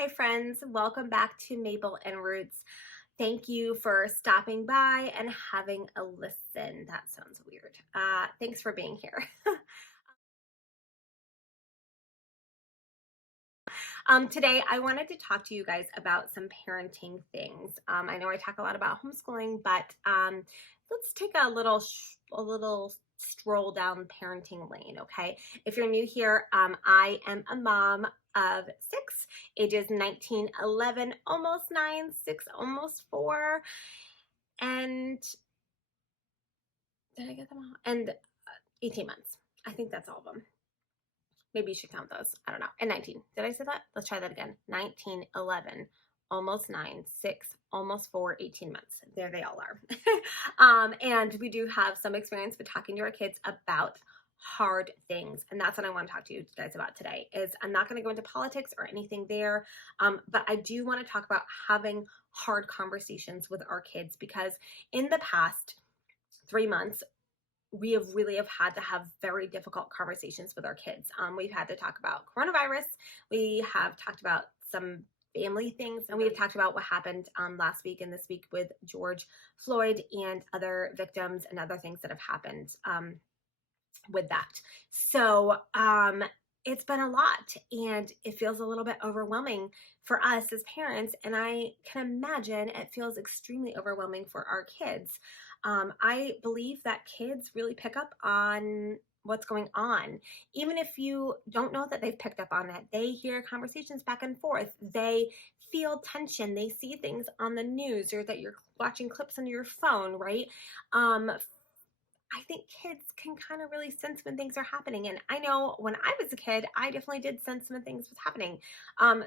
Hi, friends. Welcome back to Mabel and Roots. Thank you for stopping by and having a listen. That sounds weird. Thanks for being here. Today, I wanted to talk to you guys about some parenting things. I know I talk a lot about homeschooling, but let's take a little stroll down parenting lane. Okay, if you're new here, I am a mom of six, ages 19, 11, almost 9, 6, almost 4, and did I get them all? And 18 months. I think that's all of them. Maybe you should count those. I don't know. And 19. Did I say that? Let's try that again. 19, 11, almost 9, 6, almost 4, 18 months. There they all are. And we do have some experience with talking to our kids about hard things. And that's what I want to talk to you guys about today is I'm not going to go into politics or anything there. But I do want to talk about having hard conversations with our kids because in the past 3 months, we have had to have very difficult conversations with our kids. We've had to talk about coronavirus. We have talked about some family things, and we have talked about what happened last week and this week with George Floyd and other victims and other things that have happened with that. So it's been a lot, and it feels a little bit overwhelming for us as parents, and I can imagine it feels extremely overwhelming for our kids. I believe that kids really pick up on what's going on. Even if you don't know that they've picked up on it, they hear conversations back and forth. They feel tension. They see things on the news or that you're watching clips on your phone, right? I think kids can kind of really sense when things are happening. And I know when I was a kid, I definitely did sense when things was happening.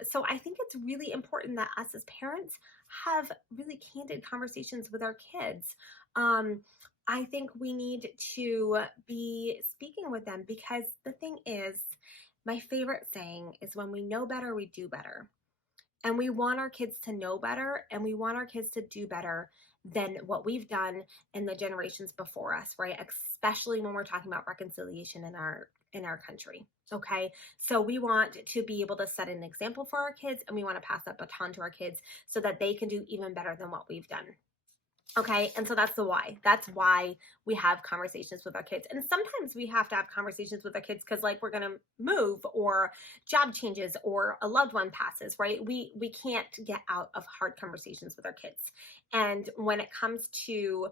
So I think it's really important that us as parents have really candid conversations with our kids. I think we need to be speaking with them because the thing is, my favorite saying is when we know better, we do better. And we want our kids to know better and we want our kids to do better than what we've done in the generations before us, right? Especially when we're talking about reconciliation in our country. Okay. So we want to be able to set an example for our kids and we want to pass that baton to our kids so that they can do even better than what we've done. Okay. And so that's the why. That's why we have conversations with our kids. And sometimes we have to have conversations with our kids because like we're going to move or job changes or a loved one passes, right? We can't get out of hard conversations with our kids. And when it comes to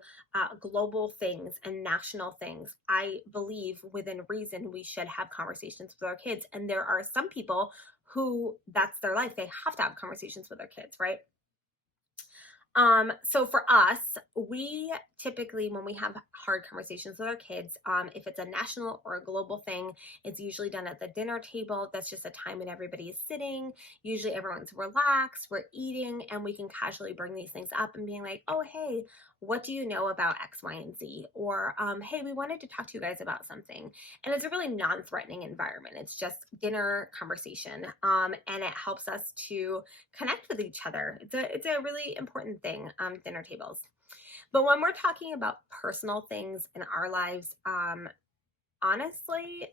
global things and national things, I believe within reason we should have conversations with our kids. And there are some people who that's their life. They have to have conversations with their kids, right? So for us, we typically, when we have hard conversations with our kids, if it's a national or a global thing, it's usually done at the dinner table. That's just a time when everybody is sitting. Usually everyone's relaxed, we're eating, and we can casually bring these things up and being like, oh, hey, what do you know about X, Y, and Z? Or, hey, we wanted to talk to you guys about something. And it's a really non-threatening environment. It's just dinner conversation. And it helps us to connect with each other. It's a really important thing, dinner tables. But when we're talking about personal things in our lives, honestly,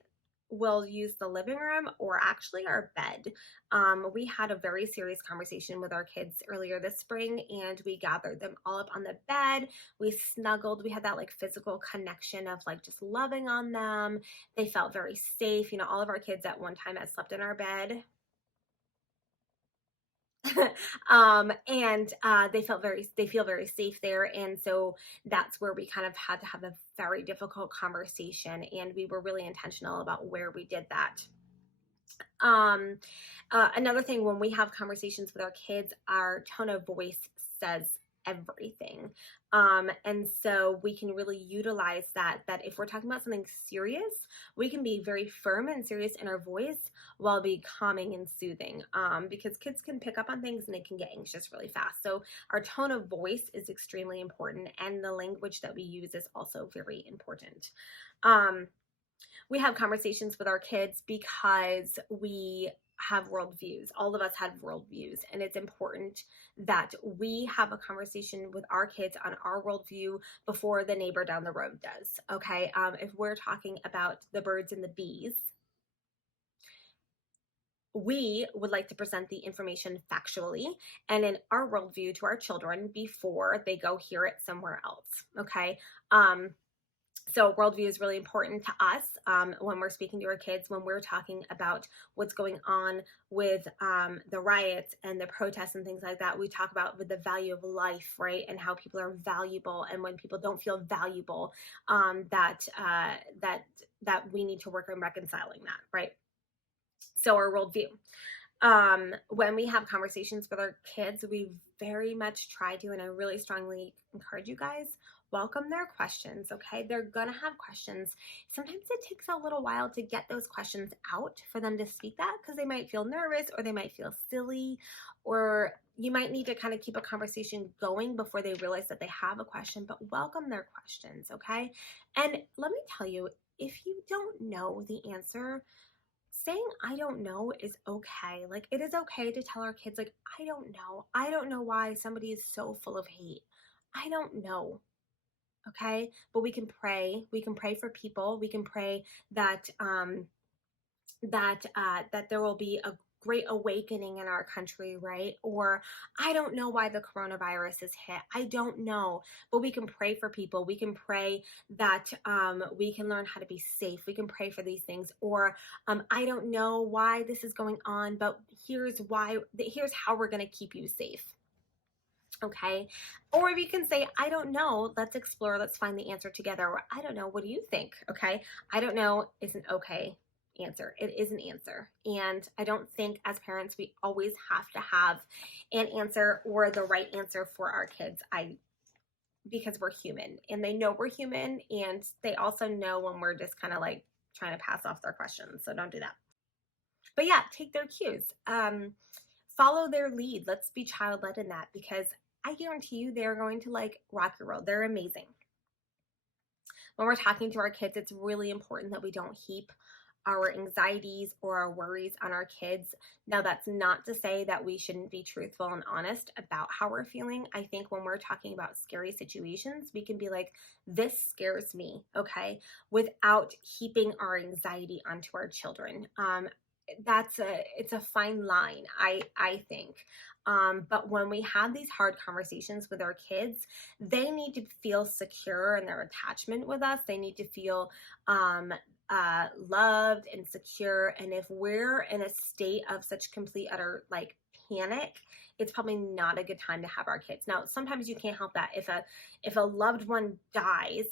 we'll use the living room or actually our bed. We had a very serious conversation with our kids earlier this spring, and we gathered them all up on the bed. We snuggled. We had that like physical connection of like just loving on them. They felt very safe. You know, all of our kids at one time had slept in our bed. And they feel very safe there, and so that's where we kind of had to have a very difficult conversation, and we were really intentional about where we did that. um Another thing, when we have conversations with our kids, our tone of voice says everything. And so we can really utilize that if we're talking about something serious, we can be very firm and serious in our voice while be calming and soothing, because kids can pick up on things and they can get anxious really fast. So our tone of voice is extremely important, and the language that we use is also very important. um, we have conversations with our kids because we have worldviews. All of us have worldviews, and it's important that we have a conversation with our kids on our worldview before the neighbor down the road does. Okay. If we're talking about the birds and the bees, we would like to present the information factually and in our worldview to our children before they go hear it somewhere else. Okay. So worldview is really important to us when we're speaking to our kids, when we're talking about what's going on with the riots and the protests and things like that. We talk about with the value of life, right, and how people are valuable, and when people don't feel valuable, that we need to work on reconciling that, right? So our worldview. When we have conversations with our kids, we very much try to, and I really strongly encourage you guys, welcome their questions. Okay, they're gonna have questions. Sometimes it takes a little while to get those questions out for them to speak that, because they might feel nervous or they might feel silly, or you might need to kind of keep a conversation going before they realize that they have a question. But welcome their questions. Okay, and let me tell you, if you don't know the answer, saying I don't know is okay. Like, it is okay to tell our kids, like, I don't know. I don't know why somebody is so full of hate. I don't know. Okay? But we can pray. We can pray for people. We can pray that that there will be a great awakening in our country, right? Or I don't know why the coronavirus is hit. I don't know, but we can pray for people. We can pray that we can learn how to be safe. We can pray for these things. Or I don't know why this is going on, but here's why. Here's how we're going to keep you safe. Okay. Or we can say, I don't know. Let's explore. Let's find the answer together. Or I don't know. What do you think? Okay. I don't know is an okay answer. It is an answer. And I don't think as parents, we always have to have an answer or the right answer for our kids. Because we're human and they know we're human, and they also know when we're just kind of like trying to pass off their questions. So don't do that. But yeah, take their cues. Follow their lead. Let's be child led in that, because I guarantee you they're going to like rock your world. They're amazing. When we're talking to our kids, it's really important that we don't heap our anxieties or our worries on our kids. Now, that's not to say that we shouldn't be truthful and honest about how we're feeling. I think when we're talking about scary situations, we can be like, this scares me, okay, without heaping our anxiety onto our children. It's a fine line, I think. But when we have these hard conversations with our kids, they need to feel secure in their attachment with us. They need to feel loved and secure. And if we're in a state of such complete utter like panic, it's probably not a good time to have our kids. Now, sometimes you can't help that. If a loved one dies,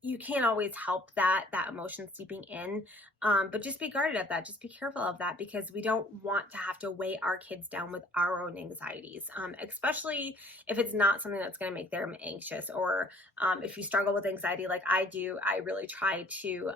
you can't always help that emotion seeping in, but just be guarded of that. Just be careful of that, because we don't want to have to weigh our kids down with our own anxieties, especially if it's not something that's going to make them anxious, or if you struggle with anxiety like I do. I really try to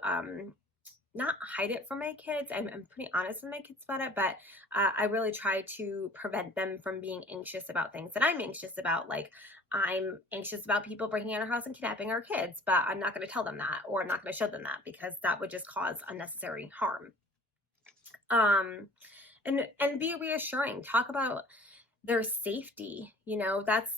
not hide it from my kids. I'm pretty honest with my kids about it, but I really try to prevent them from being anxious about things that I'm anxious about. Like, I'm anxious about people breaking in our house and kidnapping our kids, but I'm not going to tell them that, or I'm not going to show them that, because that would just cause unnecessary harm. And be reassuring. Talk about their safety.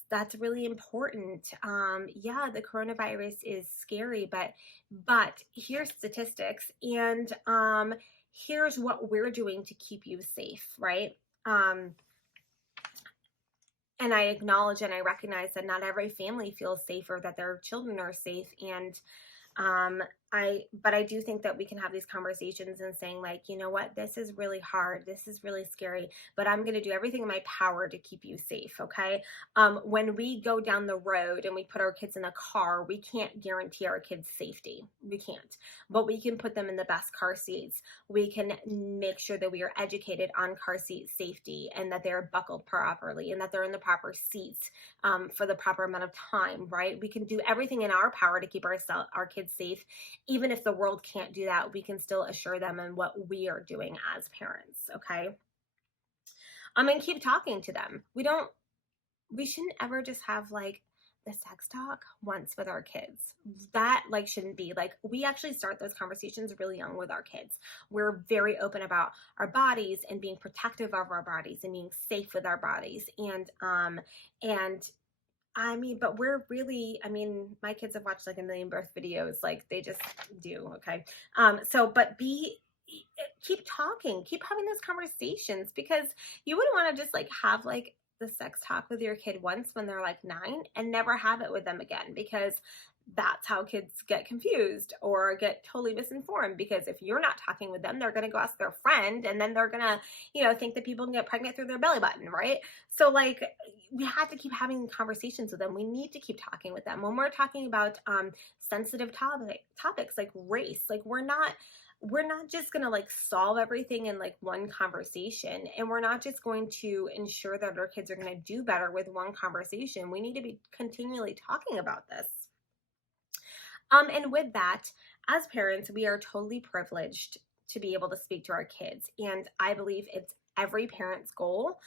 That's really important. Yeah, the coronavirus is scary, but here's statistics, and here's what we're doing to keep you safe, right? And I acknowledge and I recognize that not every family feels safe, or that their children are safe. And but I do think that we can have these conversations and saying, like, you know what, this is really hard. This is really scary, but I'm going to do everything in my power to keep you safe. Okay. When we go down the road and we put our kids in a car, we can't guarantee our kids' safety. We can't, but we can put them in the best car seats. We can make sure that we are educated on car seat safety, and that they're buckled properly, and that they're in the proper seats for the proper amount of time, right? We can do everything in our power to keep our kids safe. Even if the world can't do that, we can still assure them in what we are doing as parents, okay? And keep talking to them. We shouldn't ever just have like the sex talk once with our kids. That like shouldn't be. Like, we actually start those conversations really young with our kids. We're very open about our bodies and being protective of our bodies and being safe with our bodies. And but we're really, my kids have watched like a million birth videos, like they just do. Okay. But be keep talking, keep having those conversations, because you wouldn't want to just like have like the sex talk with your kid once when they're like 9 and never have it with them again, because that's how kids get confused or get totally misinformed. Because if you're not talking with them, they're going to go ask their friend, and then they're going to, think that people can get pregnant through their belly button, right? So like, we have to keep having conversations with them. We need to keep talking with them when we're talking about sensitive topics like race. Like, we're not just going to like solve everything in like one conversation, and we're not just going to ensure that our kids are going to do better with one conversation. We need to be continually talking about this. And with that, as parents, we are totally privileged to be able to speak to our kids. And I believe it's every parent's goal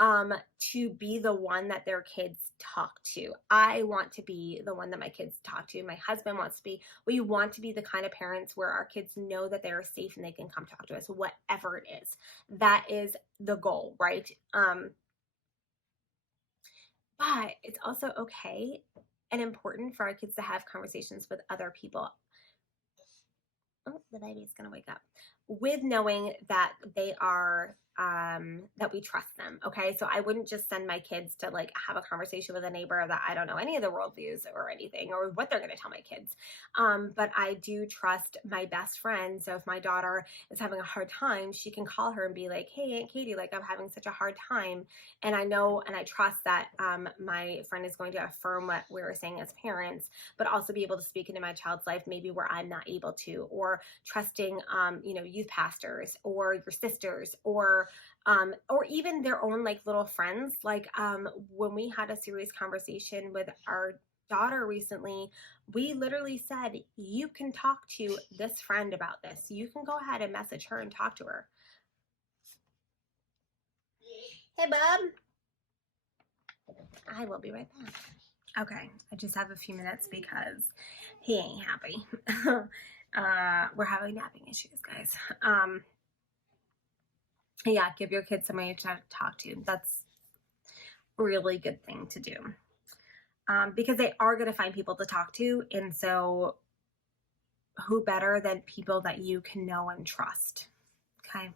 to be the one that their kids talk to. I want to be the one that my kids talk to. My husband wants to be. We want to be the kind of parents where our kids know that they are safe and they can come talk to us, whatever it is. That is the goal, right? But it's also okay and important for our kids to have conversations with other people. Oh, the baby's gonna wake up. With knowing that they are, that we trust them. Okay. So I wouldn't just send my kids to like have a conversation with a neighbor that I don't know any of the worldviews or anything or what they're going to tell my kids. But I do trust my best friend. So if my daughter is having a hard time, she can call her and be like, hey, Aunt Katie, like I'm having such a hard time. And I know, and I trust that my friend is going to affirm what we were saying as parents, but also be able to speak into my child's life, maybe where I'm not able to, or trusting, youth pastors or your sisters, or even their own like little friends. Like when we had a serious conversation with our daughter recently, we literally said, you can talk to this friend about this. You can go ahead and message her and talk to her. Hey, bub. I will be right back. Okay, I just have a few minutes because he ain't happy. We're having napping issues, guys. Yeah, give your kids somebody to talk to. That's a really good thing to do. Because they are going to find people to talk to. And so who better than people that you can know and trust? Okay.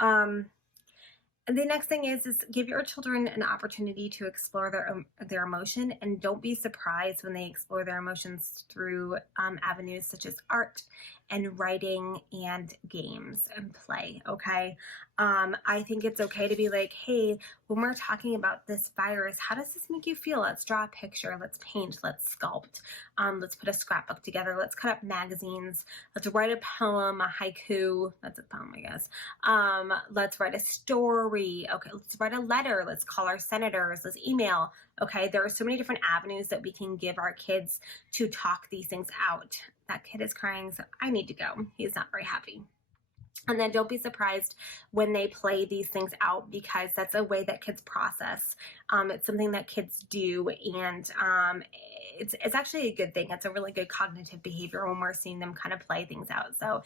And the next thing is give your children an opportunity to explore their emotion, and don't be surprised when they explore their emotions through avenues such as art and writing and games and play. Okay. I think it's okay to be like, hey, when we're talking about this virus, how does this make you feel? Let's draw a picture. Let's paint. Let's sculpt. Let's put a scrapbook together. Let's cut up magazines. Let's write a poem, a haiku. That's a poem, I guess. Let's write a story. Okay, let's write a letter. Let's call our senators. Let's email. Okay, there are so many different avenues that we can give our kids to talk these things out. That kid is crying, so I need to go. He's not very happy. And then don't be surprised when they play these things out, because that's a way that kids process. It's something that kids do, and it's actually a good thing. It's a really good cognitive behavior when we're seeing them kind of play things out. So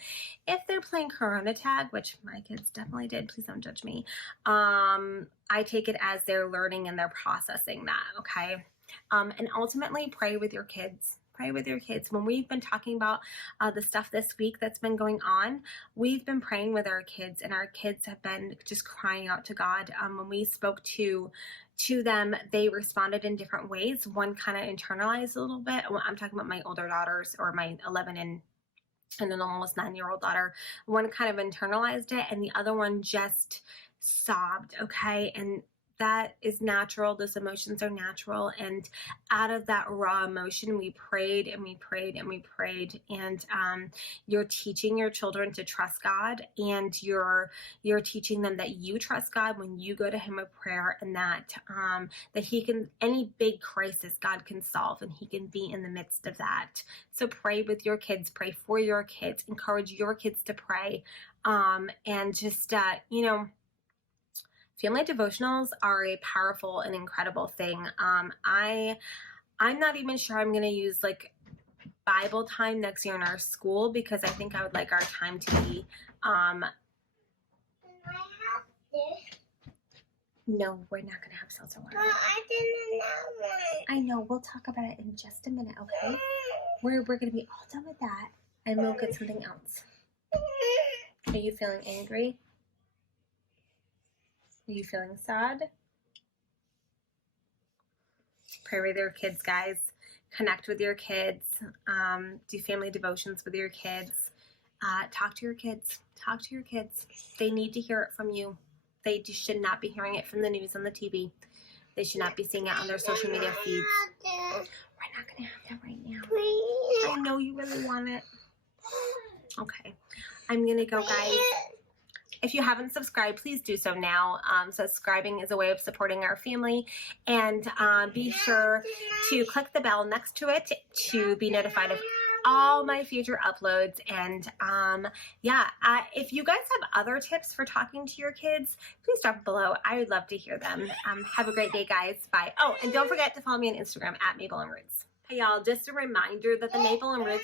if they're playing Corona tag, which my kids definitely did, please don't judge me, I take it as they're learning and they're processing that, okay? And ultimately, pray with your kids. Pray with your kids. When we've been talking about the stuff this week that's been going on, we've been praying with our kids, and our kids have been just crying out to God. When we spoke to them, they responded in different ways. One kind of internalized a little bit. I'm talking about my older daughters, or my 11 and an almost 9-year-old daughter. One kind of internalized it, and the other one just sobbed. Okay. And that is natural. Those emotions are natural. And out of that raw emotion, we prayed and we prayed and we prayed. And you're teaching your children to trust God, and you're teaching them that you trust God when you go to Him with prayer, and that He can, any big crisis God can solve, and He can be in the midst of that. So pray with your kids, pray for your kids, encourage your kids to pray, and just family devotionals are a powerful and incredible thing. I'm not even sure I'm going to use like Bible time next year in our school, because I think I would like our time to be. No, we're not going to have seltzer water. I didn't know. I know. We'll talk about it in just a minute, okay? We're going to be all done with that, and we'll get something else. Are you feeling angry? Are you feeling sad? Pray with your kids, guys. Connect with your kids. Do family devotions with your kids. Talk to your kids. Talk to your kids. They need to hear it from you. They should not be hearing it from the news on the TV. They should not be seeing it on their social media feeds. We're not going to have that right now. I know you really want it. Okay. I'm going to go, guys. If you haven't subscribed, please do so now. Subscribing is a way of supporting our family. And be sure to click the bell next to it to be notified of all my future uploads. And if you guys have other tips for talking to your kids, please drop below. I would love to hear them. Have a great day, guys. Bye. Oh, and don't forget to follow me on Instagram at Mabel and Roots. Hey, y'all, just a reminder that the Maple and Roots...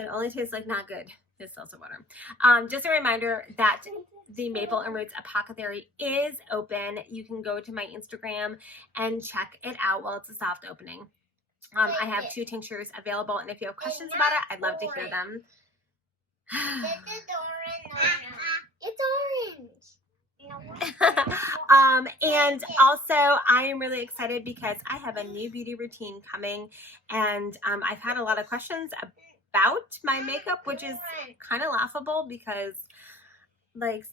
It only tastes like not good. It's salsa water. Just a reminder that the Maple and Roots Apothecary is open. You can go to my Instagram and check it out while it's a soft opening. I have 2 tinctures available, and if you have questions about it, I'd love to hear them. It's orange. And also, I am really excited because I have a new beauty routine coming, and I've had a lot of questions about my makeup, which is kind of laughable because, like,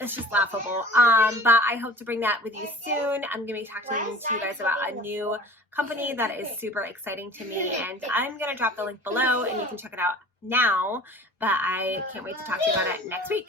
it's just laughable. But I hope to bring that with you soon. I'm going to be talking to you guys about a new company that is super exciting to me, and I'm going to drop the link below, and you can check it out now. But I can't wait to talk to you about it next week.